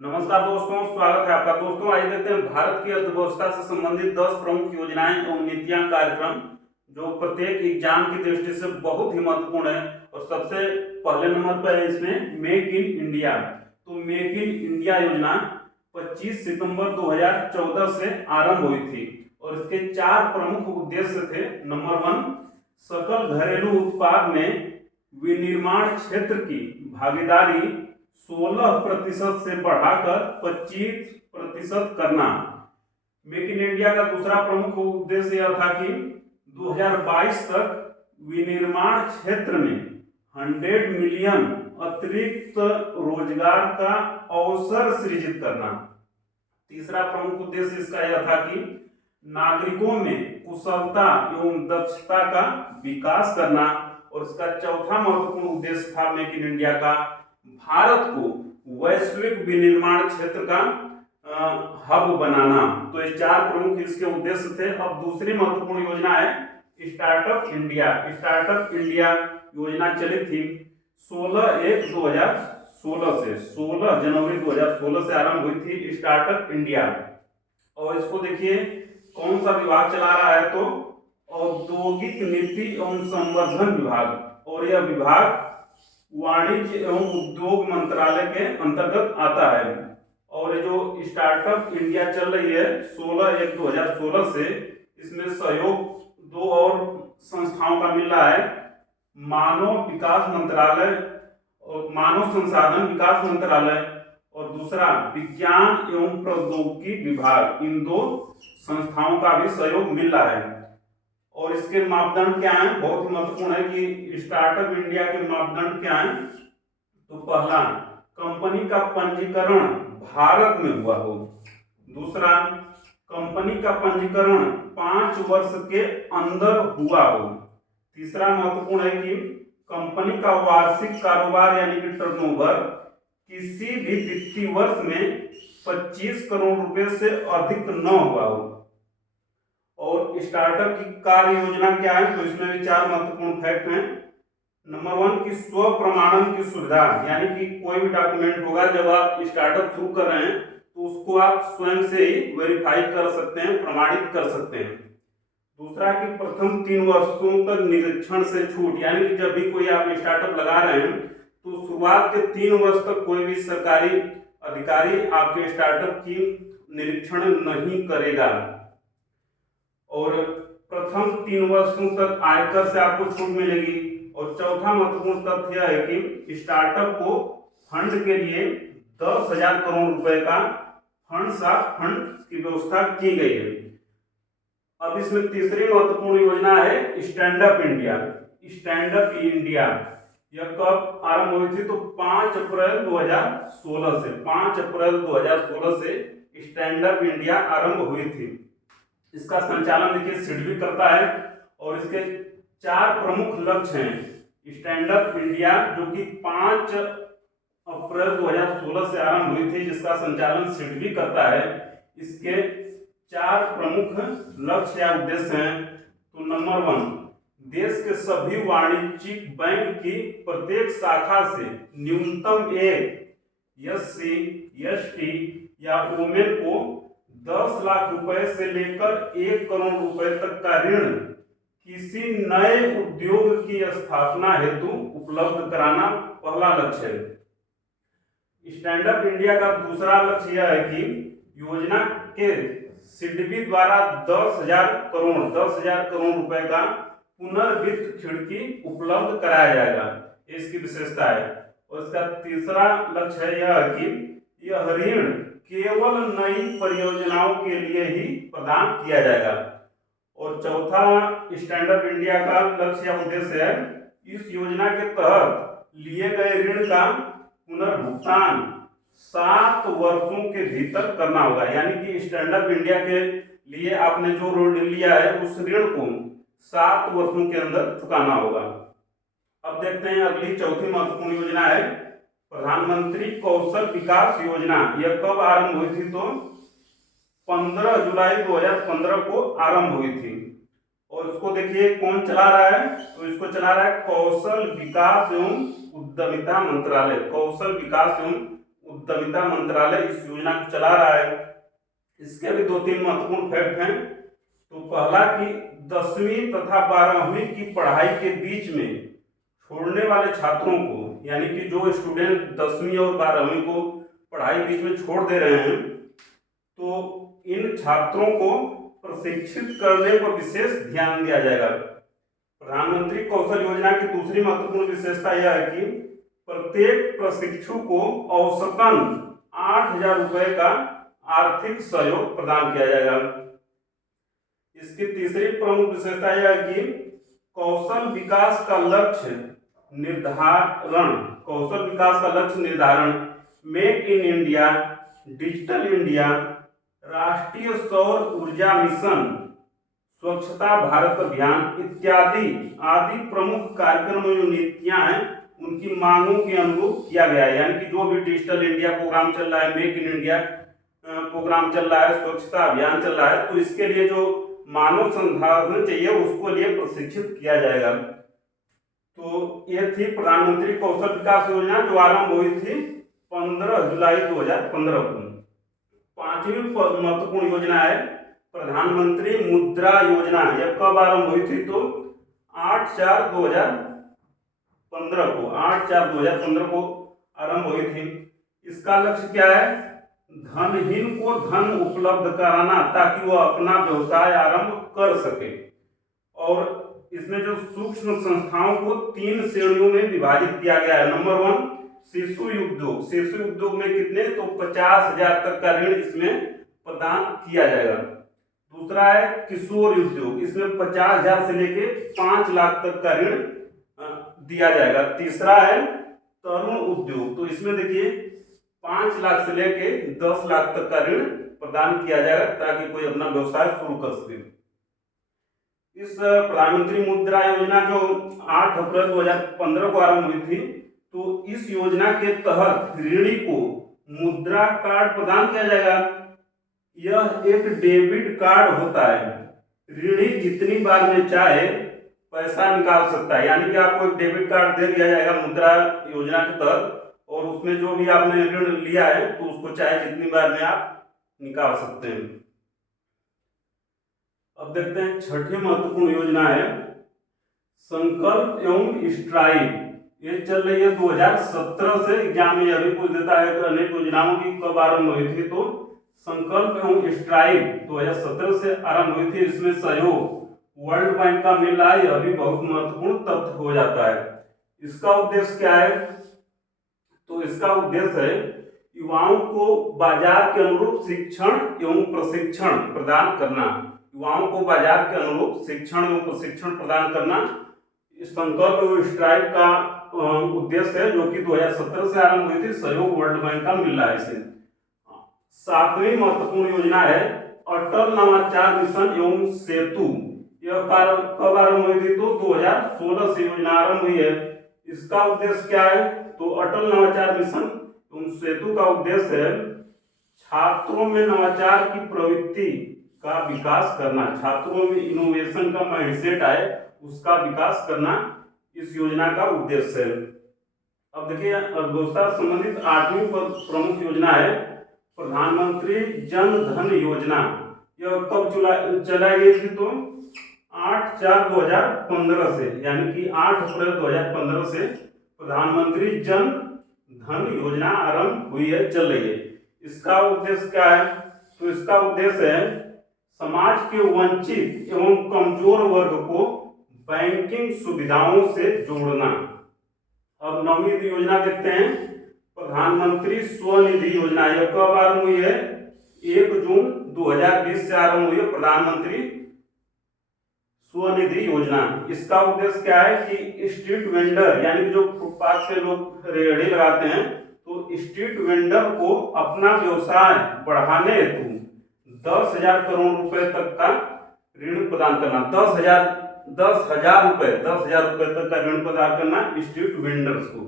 नमस्कार दोस्तों, स्वागत है आपका। दोस्तों आइए देखते हैं भारत की अर्थव्यवस्था से संबंधित 10 प्रमुख योजनाएं और नीतियां कार्यक्रम जो प्रत्येक एग्जाम की दृष्टि से बहुत ही महत्वपूर्ण है। और सबसे पहले नंबर पर है इसमें मेक इन इंडिया। तो मेक इन इंडिया योजना 25 सितंबर 2014 से आरंभ हुई थी और इसके 4 प्रमुख उद्देश्य थे। नंबर 1, सकल घरेलू उत्पाद में विनिर्माण क्षेत्र की भागीदारी 16% से बढ़ाकर 25% करना। मेक इन इंडिया का दूसरा प्रमुख उद्देश्य यह था कि 2022 तक विनिर्माण क्षेत्र में 100 मिलियन अतिरिक्त रोजगार का अवसर सृजित करना। तीसरा प्रमुख उद्देश्य इसका यह था कि नागरिकों में कुशलता एवं दक्षता का विकास करना। और इसका चौथा महत्वपूर्ण उद्देश्य था मेक इन इंडिया का भारत को वैश्विक विनिर्माण क्षेत्र का हब बनाना। तो ये 4 प्रमुख इसके उद्देश्य थे। अब दूसरी महत्वपूर्ण योजना है स्टार्टअप इंडिया। स्टार्टअप इंडिया योजना चली थी 16 जनवरी 2016 से आरंभ हुई थी स्टार्टअप इंडिया। और इसको देखिए कौन सा विभाग चला रहा है, तो औद्योगिक नीति एवं संवर्धन विभाग। और यह विभाग वाणिज्य एवं उद्योग मंत्रालय के अंतर्गत आता है। और जो स्टार्टअप इंडिया चल रही है 16/1/2016 से, इसमें सहयोग 2 और संस्थाओं का मिल रहा है। मानव विकास मंत्रालय और मानव संसाधन विकास मंत्रालय और दूसरा विज्ञान एवं प्रौद्योगिकी विभाग। इन 2 संस्थाओं का भी सहयोग मिल रहा है। और इसके मापदंड क्या हैं, बहुत ही महत्वपूर्ण है कि स्टार्टअप इंडिया के मापदंड क्या हैं। तो पहला, कंपनी का पंजीकरण भारत में हुआ हो। दूसरा, कंपनी का पंजीकरण 5 वर्ष के अंदर हुआ हो। तीसरा महत्वपूर्ण है कि कंपनी का वार्षिक कारोबार यानी कि टर्नओवर किसी भी वित्तीय वर्ष में 25 करोड़ रुपए से अधिक न हुआ हो। और स्टार्टअप की कार्य योजना क्या है, तो इसमें भी 4 महत्वपूर्ण फैक्ट हैं। नंबर 1 की स्व प्रमाणन की सुविधा, यानी कि कोई भी डॉक्यूमेंट होगा जब आप स्टार्टअप शुरू कर रहे हैं तो उसको आप स्वयं से ही वेरीफाई कर सकते हैं, प्रमाणित कर सकते हैं। दूसरा कि प्रथम 3 वर्षों तक निरीक्षण से छूट, यानी कि जब भी कोई आप स्टार्टअप लगा रहे हैं तो शुरुआत के 3 वर्ष तक कोई भी सरकारी अधिकारी आपके स्टार्टअप की निरीक्षण नहीं करेगा। और प्रथम 3 वर्षों तक आयकर से आपको छूट मिलेगी। और चौथा महत्वपूर्ण तथ्य है कि स्टार्टअप को फंड के लिए 10,000 करोड़ रुपए का फंड की व्यवस्था की गई है। अब इसमें तीसरी महत्वपूर्ण योजना है stand up India. Stand up India यह कब आरंभ हुई थी, तो 5 अप्रैल 2016 से 5 अप्रैल 2016 से स्टैंड अप इंडिया आरंभ हुई थी। इसका संचालन देखिए सिडबी करता है। और इसके 4 प्रमुख लक्ष्य हैं। स्टैंड अप इंडिया जो कि 5 अप्रैल 2016 से आरंभ हुई थी, जिसका संचालन सिडबी करता है। इसके 4 प्रमुख लक्ष्य या उद्देश्य हैं। तो नंबर 1, देश के सभी वाणिज्यिक बैंक की प्रत्येक शाखा से न्यूनतम एक एससी, एसटी या वुमेन को 10 लाख रुपए से लेकर 1 करोड़ रुपए तक का ऋण किसी नए उद्योग की स्थापना हेतु उपलब्ध कराना पहला लक्ष्य है। स्टैंड अप इंडिया का दूसरा लक्ष्य यह है कि योजना के सिडबी द्वारा 10,000 करोड़ रुपए का पुनर्वित्त खिड़की उपलब्ध कराया जाएगा। इसकी विशेषता है। और इसका तीसरा लक्ष्य है यह कि यह ऋण केवल नई परियोजनाओं के लिए ही प्रदान किया जाएगा। और चौथा स्टैंड अप इंडिया का लक्ष्य या उद्देश्य है इस योजना के तहत लिए गए ऋण का पुनर्भुगतान 7 वर्षों के भीतर करना होगा। यानी कि स्टैंड अप इंडिया के लिए आपने जो ऋण लिया है उस ऋण को 7 वर्षों के अंदर चुकाना होगा। अब देखते हैं अगली चौथी महत्वपूर्ण योजना है प्रधानमंत्री कौशल विकास योजना। यह कब आरंभ हुई थी, तो 15 जुलाई 2015 को आरंभ हुई थी। और इसको देखिए कौन चला रहा है, तो इसको चला रहा है कौशल विकास एवं उद्यमिता मंत्रालय। कौशल विकास एवं उद्यमिता मंत्रालय इस योजना को चला रहा है। इसके भी 2-3 महत्वपूर्ण फैक्ट हैं। तो पहला कि 10वीं तथा 12वीं की पढ़ाई के बीच में छोड़ने वाले छात्रों को, यानी कि जो स्टूडेंट 10वीं और 12वीं को पढ़ाई बीच में छोड़ दे रहे हैं, तो इन छात्रों को प्रशिक्षित करने पर विशेष ध्यान दिया जाएगा। प्रधानमंत्री कौशल योजना की दूसरी महत्वपूर्ण विशेषता यह है कि प्रत्येक प्रशिक्षु को औसतन 8,000 रुपए का आर्थिक सहयोग प्रदान किया जाएगा। इसकी तीसरी प्रमुख विशेषता यह है कि कौशल विकास का लक्ष्य निर्धारण, make in India, digital India, राष्ट्रीय सौर ऊर्जा मिशन, स्वच्छता भारत अभियान इत्यादि आदि प्रमुख कार्यक्रम जो नीतियां हैं उनकी मांगों के अनुरूप किया गया है। यानी कि जो भी डिजिटल इंडिया प्रोग्राम चल रहा है, मेक इन इंडिया प्रोग्राम चल रहा है, स्वच्छता अभियान चल रहा है, तो इसके लिए जो मानव संसाधन चाहिए उसको लिए प्रशिक्षित किया जाएगा। तो यह थी प्रधानमंत्री कौशल विकास योजना जो आरंभ हुई थी 15 जुलाई 2015 को। 5वीं महत्वपूर्ण योजना है प्रधानमंत्री मुद्रा योजना। यह कब आरंभ हुई थी? तो 8/4/2015 को आरंभ हुई थी। इसका लक्ष्य क्या है? धनहीन को धन उपलब्ध कराना ताकि वह अपना व्यवसाय आरंभ कर सके। और इसमें जो सूक्ष्म संस्थाओं को 3 श्रेणियों में विभाजित किया गया है। नंबर 1 शिशु उद्योग। शिशु उद्योग में कितने? तो 50,000 तक का ऋण इसमें प्रदान किया जाएगा। दूसरा है किशोर उद्योग, इसमें 50,000 से लेके 5 लाख तक का ऋण दिया जाएगा। तीसरा है तरुण उद्योग, तो इसमें देखिए 5 लाख से लेके 10 लाख तक का ऋण प्रदान किया जाएगा ताकि कोई अपना व्यवसाय शुरू कर सके। इस प्रधानमंत्री मुद्रा योजना जो 8 अप्रैल 2015 को आरंभ हुई थी, तो इस योजना के तहत ऋणी को मुद्रा कार्ड प्रदान किया जाएगा। यह एक डेबिट कार्ड होता है। ऋणी जितनी बार में चाहे पैसा निकाल सकता है, यानी कि आपको एक डेबिट कार्ड दे दिया जाएगा मुद्रा योजना के तहत, और उसमें जो भी आपने ऋण लिया है तो उसको चाहे जितनी बार में आप निकाल सकते हैं। अब देखते हैं 6ठी महत्वपूर्ण योजना है संकल्प एवं स्ट्राइव। ये चल रही है 2017 से। एग्जाम में यह भी पूछ देता है कि अनेक योजनाओं की कब आरंभ हुई थी, तो संकल्प एवं स्ट्राइव 2017 से आरंभ हुई थी। इसमें सहयोग वर्ल्ड बैंक का मिल रहा है, यह भी बहुत महत्वपूर्ण तथ्य हो जाता है। इसका उद्देश्य क्या है? तो इसका उद्देश्य है युवाओं को बाजार के अनुरूप शिक्षण एवं प्रशिक्षण प्रदान करना। युवाओं को बाजार के अनुरूप शिक्षण एवं प्रशिक्षण प्रदान करना इस संकल्प एवं स्ट्राइव का उद्देश्य है, जो कि 2017 से आरंभ हुई थी। सहयोग वर्ल्ड बैंक का मिल रहा है इसे। 7वीं महत्वपूर्ण योजना है अटल नवाचार मिशन एवं सेतु। यह कब आरंभ हुई थी? तो 2016 से योजना आरंभ हुई है। इसका उद्देश्य क्या है? तो अटल नवाचार मिशन एवं सेतु का उद्देश्य है छात्रों में नवाचार की प्रवृत्ति का विकास करना। छात्रों में इनोवेशन का माइंडसेट आए उसका विकास करना इस योजना का उद्देश्य है। अब देखिए अर्थव्यवस्था संबंधित 8वीं प्रमुख योजना है प्रधानमंत्री जन धन योजना। यह कब चलाई गई थी? तो 8/4/2015 से, यानी कि 8 अप्रैल 2015 से प्रधानमंत्री जन धन योजना आरंभ हुई है, चल रही है। इसका उद्देश्य क्या है? तो इसका उद्देश्य है समाज के वंचित एवं कमजोर वर्ग को बैंकिंग सुविधाओं से जोड़ना। अब 9वीं योजना देखते हैं प्रधानमंत्री स्वनिधि योजना। यह कब आरंभ हुई है? 1 जून 2020 से आरंभ हुई है प्रधानमंत्री स्वनिधि योजना। इसका उद्देश्य क्या है कि स्ट्रीट वेंडर, यानी कि जो फुटपाथ पे लोग रेहड़ी लगाते हैं, तो स्ट्रीट वेंडर को अपना व्यवसाय बढ़ाने हेतु 10,000 करोड़ रुपए तक का ऋण प्रदान करना। 10,000 रुपए तक का ऋण प्रदान करना स्ट्रीट वेंडर्स को।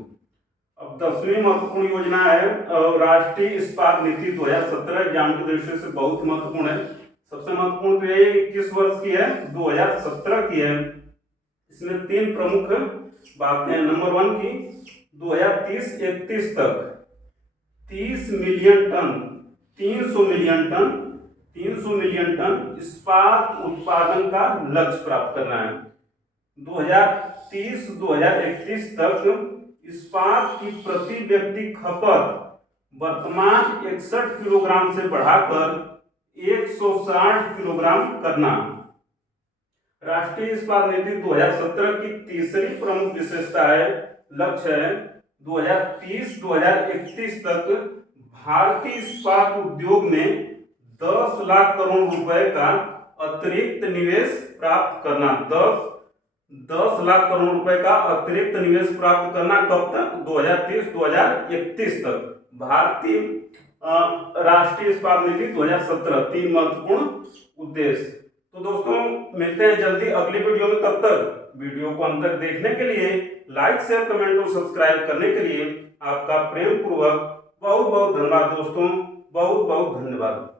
अब 10वीं महत्वपूर्ण योजना है राष्ट्रीय इस्पात नीति 2017। एग्जाम की दृष्टि से बहुत महत्वपूर्ण है। सबसे महत्वपूर्ण तो ये किस वर्ष की है? 2017 की है। इसमें 3 प्रमुख बातें हैं। नंबर 1 की 2030-31 तक 30 मिलियन टन 300 मिलियन टन इस्पात उत्पादन का लक्ष्य प्राप्त करना है। 2030-2031 तक इस्पात की प्रति व्यक्ति खपत वर्तमान 61 किलोग्राम से बढ़ाकर 160 किलोग्राम करना। राष्ट्रीय इस्पात नीति 2017 की तीसरी प्रमुख विशेषता है, लक्ष्य है 2030-2031 तक भारतीय इस्पात उद्योग में 10 लाख करोड़ रुपए का अतिरिक्त निवेश प्राप्त करना। 10 लाख करोड़ रुपए का अतिरिक्त निवेश प्राप्त करना कब तक? 2030-2031 तक। भारतीय राष्ट्रीय इस्पात नीति 2017 तीन महत्वपूर्ण उद्देश्य। तो दोस्तों मिलते हैं जल्दी अगली वीडियो में। तब तक वीडियो को अंत तक देखने के लिए, लाइक शेयर कमेंट और सब्सक्राइब करने के लिए आपका प्रेम पूर्वक बहुत बहुत धन्यवाद दोस्तों, बहुत बहुत धन्यवाद।